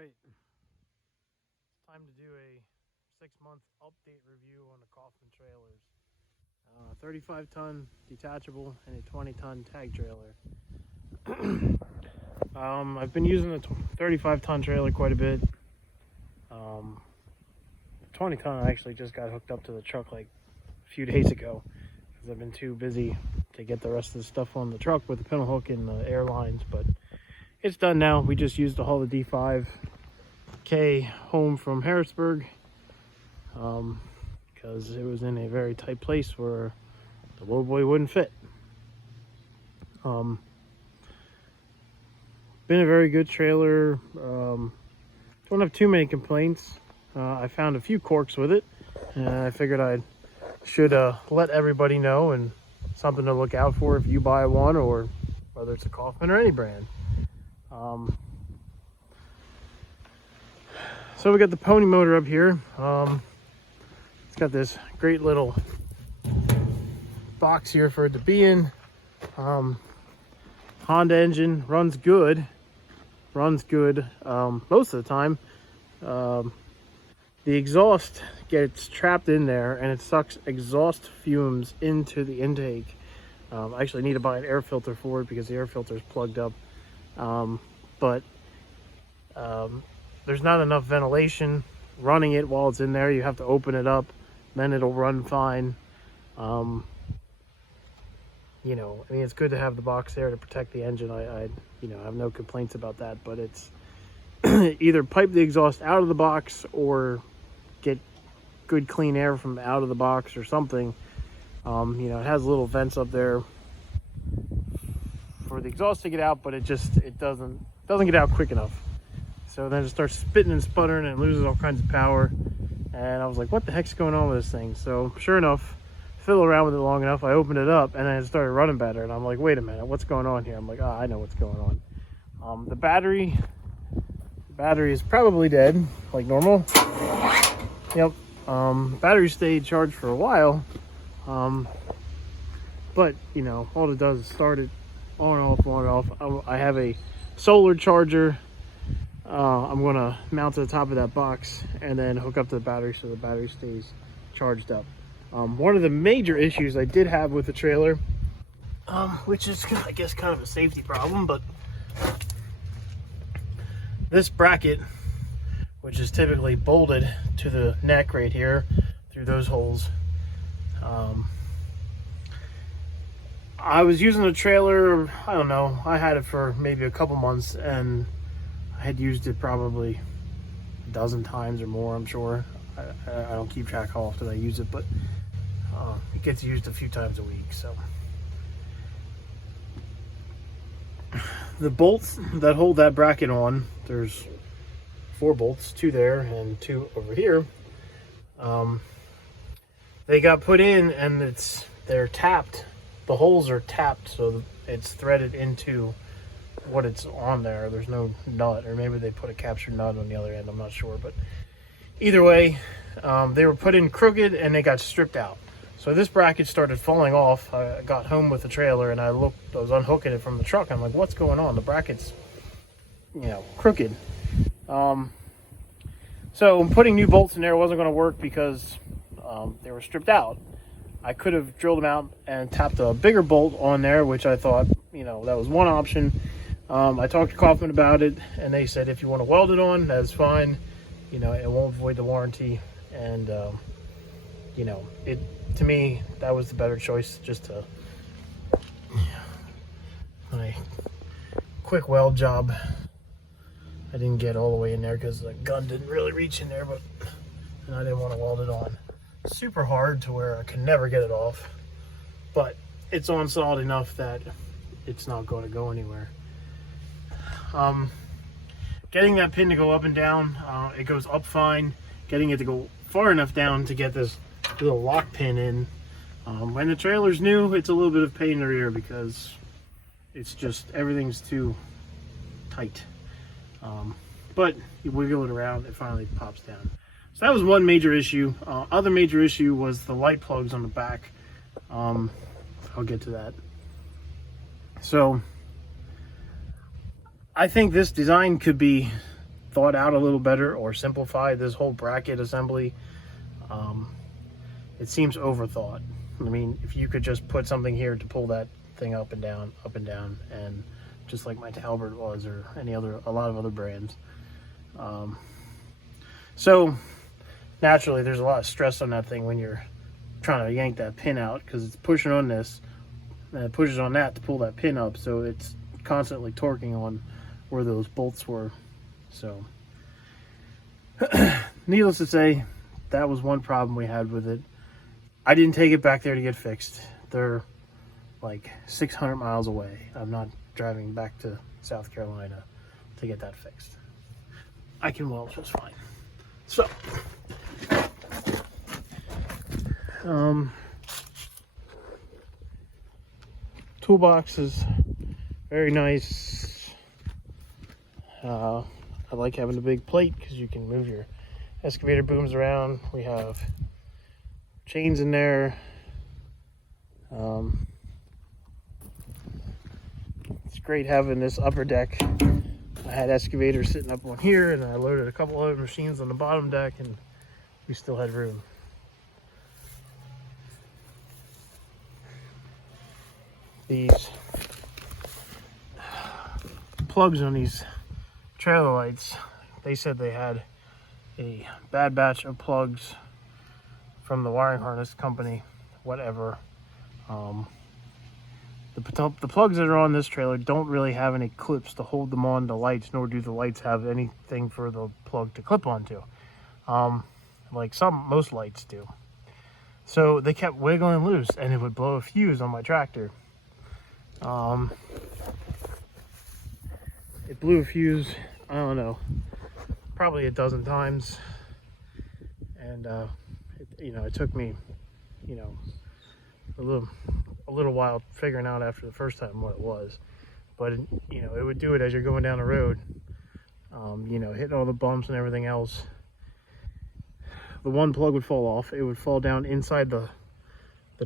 right, it's time to do a 6-month update review on the Kaufman trailers. 35-ton detachable and a 20-ton tag trailer. I've been using the 35-ton trailer quite a bit. 20-ton I actually just got hooked up to the truck like a few days ago because I've been too busy to get the rest of the stuff on the truck with the pintle hook and the air lines, but it's done now. We just used to haul the D5K home from Harrisburg because it was in a very tight place where the Lowboy wouldn't fit. Been a very good trailer. Don't have too many complaints. I found a few corks with it, and I figured I should let everybody know, and something to look out for if you buy one, or whether it's a Kaufman or any brand. So we got the pony motor up here. It's got this great little box here for it to be in. Honda engine, runs good most of the time. The exhaust gets trapped in there and it sucks exhaust fumes into the intake. I actually need to buy an air filter for it because the air filter is plugged up. But there's not enough ventilation running it while it's in there. You have to open it up, then it'll run fine. You know, I mean, it's good to have the box there to protect the engine. I have no complaints about that, but it's either pipe the exhaust out of the box or get good clean air from out of the box or something. It has little vents up there for the exhaust to get out, but it doesn't get out quick enough. So then it starts spitting and sputtering and loses all kinds of power. And I was like, what the heck's going on with this thing? So sure enough, fiddle around with it long enough, I opened it up and then it started running better. And I'm like, wait a minute, what's going on here? I'm like, I know what's going on. The battery is probably dead, like normal. Yep. Battery stayed charged for a while. But all it does is start it on and off. I have a solar charger. I'm gonna mount to the top of that box and then hook up to the battery so the battery stays charged up. One of the major issues I did have with the trailer, which is I guess kind of a safety problem, but this bracket, which is typically bolted to the neck right here through those holes, I was using the trailer, I don't know, I had it for maybe a couple months and I had used it probably a dozen times or more, I'm sure. I don't keep track how often I use it, but it gets used a few times a week. So the bolts that hold that bracket on, there's 4 bolts, 2 there and 2 over here. They got put in and they're tapped. The holes are tapped, so it's threaded into what it's on there. There's no nut, or maybe they put a captured nut on the other end, I'm not sure, but either way, they were put in crooked and they got stripped out. So this bracket started falling off. I got home with the trailer and I was unhooking it from the truck. I'm like, what's going on? The bracket's crooked. So putting new bolts in there wasn't going to work because they were stripped out. I could have drilled them out and tapped a bigger bolt on there, which I thought, that was one option. I talked to Kaufman about it and they said, if you want to weld it on, that's fine. It won't void the warranty. And, to me, that was the better choice, just to, my quick weld job. I didn't get all the way in there because the gun didn't really reach in there, and I didn't want to weld it on super hard to where I could never get it off. But it's on solid enough that it's not going to go anywhere. Getting that pin to go up and down, it goes up fine. Getting it to go far enough down to get this little lock pin in. When the trailer's new, it's a little bit of pain in the rear because it's just, everything's too tight. But you wiggle it around, it finally pops down. So that was one major issue. Other major issue was the light plugs on the back. I'll get to that. So I think this design could be thought out a little better or simplified this whole bracket assembly. It seems overthought. I mean, if you could just put something here to pull that thing up and down, and just like my Talbert was, or a lot of other brands. So naturally, there's a lot of stress on that thing when you're trying to yank that pin out, because it's pushing on this and it pushes on that to pull that pin up, so it's constantly torquing on where those bolts were. So needless to say, that was one problem we had with it. I didn't take it back there to get fixed. They're like 600 miles away. I'm not driving back to South Carolina to get that fixed. I can weld just fine. So toolbox is very nice. I like having a big plate because you can move your excavator booms around. We have chains in there. It's great having this upper deck. I had excavators sitting up on here, and I loaded a couple other machines on the bottom deck, and we still had room. These plugs on these trailer lights, they said they had a bad batch of plugs from the wiring harness company, whatever. The plugs that are on this trailer don't really have any clips to hold them on the lights, nor do the lights have anything for the plug to clip onto, like most lights do. So they kept wiggling loose, and it would blow a fuse on my tractor. It blew a fuse, I don't know, probably a dozen times, and it took me, a little while figuring out after the first time what it was. But it would do it as you're going down the road, hitting all the bumps and everything else. The one plug would fall off. It would fall down inside the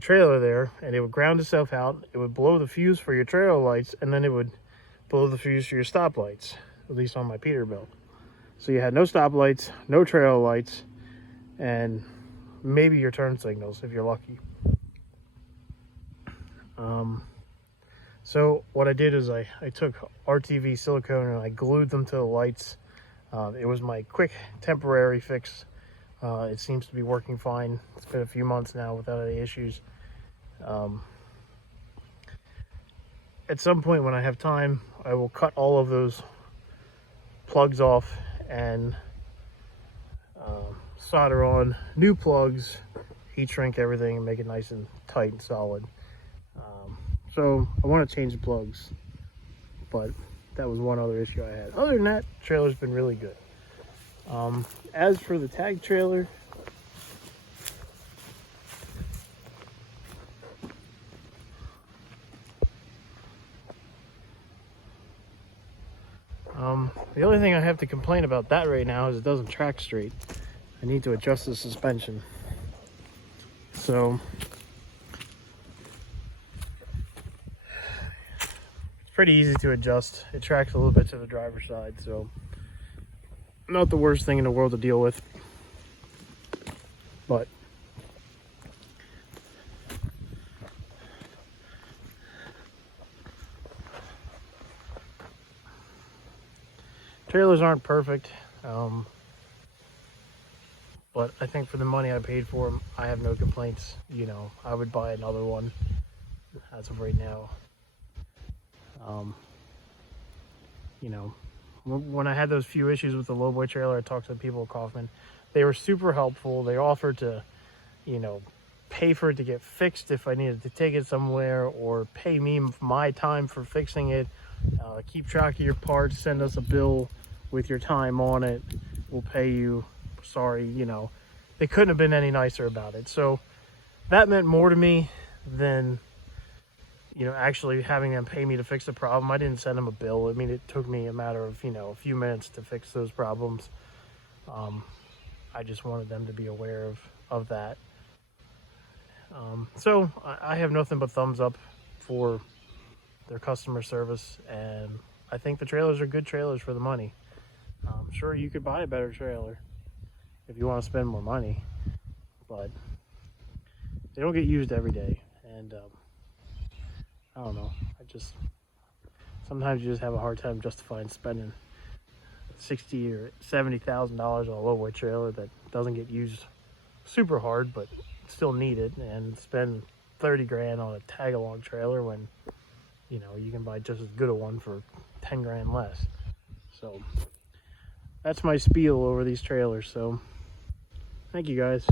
trailer there, and it would ground itself out. It would blow the fuse for your trailer lights, and then it would blow the fuse for your stoplights, at least on my Peterbilt. So you had no stoplights, no trailer lights, and maybe your turn signals if you're lucky. So what I did is I took RTV silicone and I glued them to the lights. It was my quick temporary fix. It seems to be working fine. It's been a few months now without any issues. At some point when I have time, I will cut all of those plugs off and solder on new plugs, heat shrink everything, and make it nice and tight and solid. So I want to change the plugs, but that was one other issue I had. Other than that, the trailer's been really good. As for the tag trailer, the only thing I have to complain about that right now is it doesn't track straight. I need to adjust the suspension. So it's pretty easy to adjust. It tracks a little bit to the driver's side, so not the worst thing in the world to deal with. But trailers aren't perfect, but I think for the money I paid for them, I have no complaints. I would buy another one as of right now. When I had those few issues with the Lowboy trailer, I talked to the people at Kaufman. They were super helpful. They offered to, pay for it to get fixed if I needed to take it somewhere, or pay me my time for fixing it. Keep track of your parts, send us a bill with your time on it. We'll pay you. Sorry, they couldn't have been any nicer about it. So that meant more to me than actually having them pay me to fix the problem. I didn't send them a bill. I mean, it took me a matter of, a few minutes to fix those problems. I just wanted them to be aware of that. So I have nothing but thumbs up for their customer service, and I think the trailers are good trailers for the money. I'm sure you could buy a better trailer if you want to spend more money, but they don't get used every day. And I don't know. Sometimes you just have a hard time justifying spending $60,000 or $70,000 on a lowboy trailer that doesn't get used super hard, but still needed, and spend 30 grand on a tag along trailer when you know you can buy just as good a one for 10 grand less. So that's my spiel over these trailers. So thank you guys.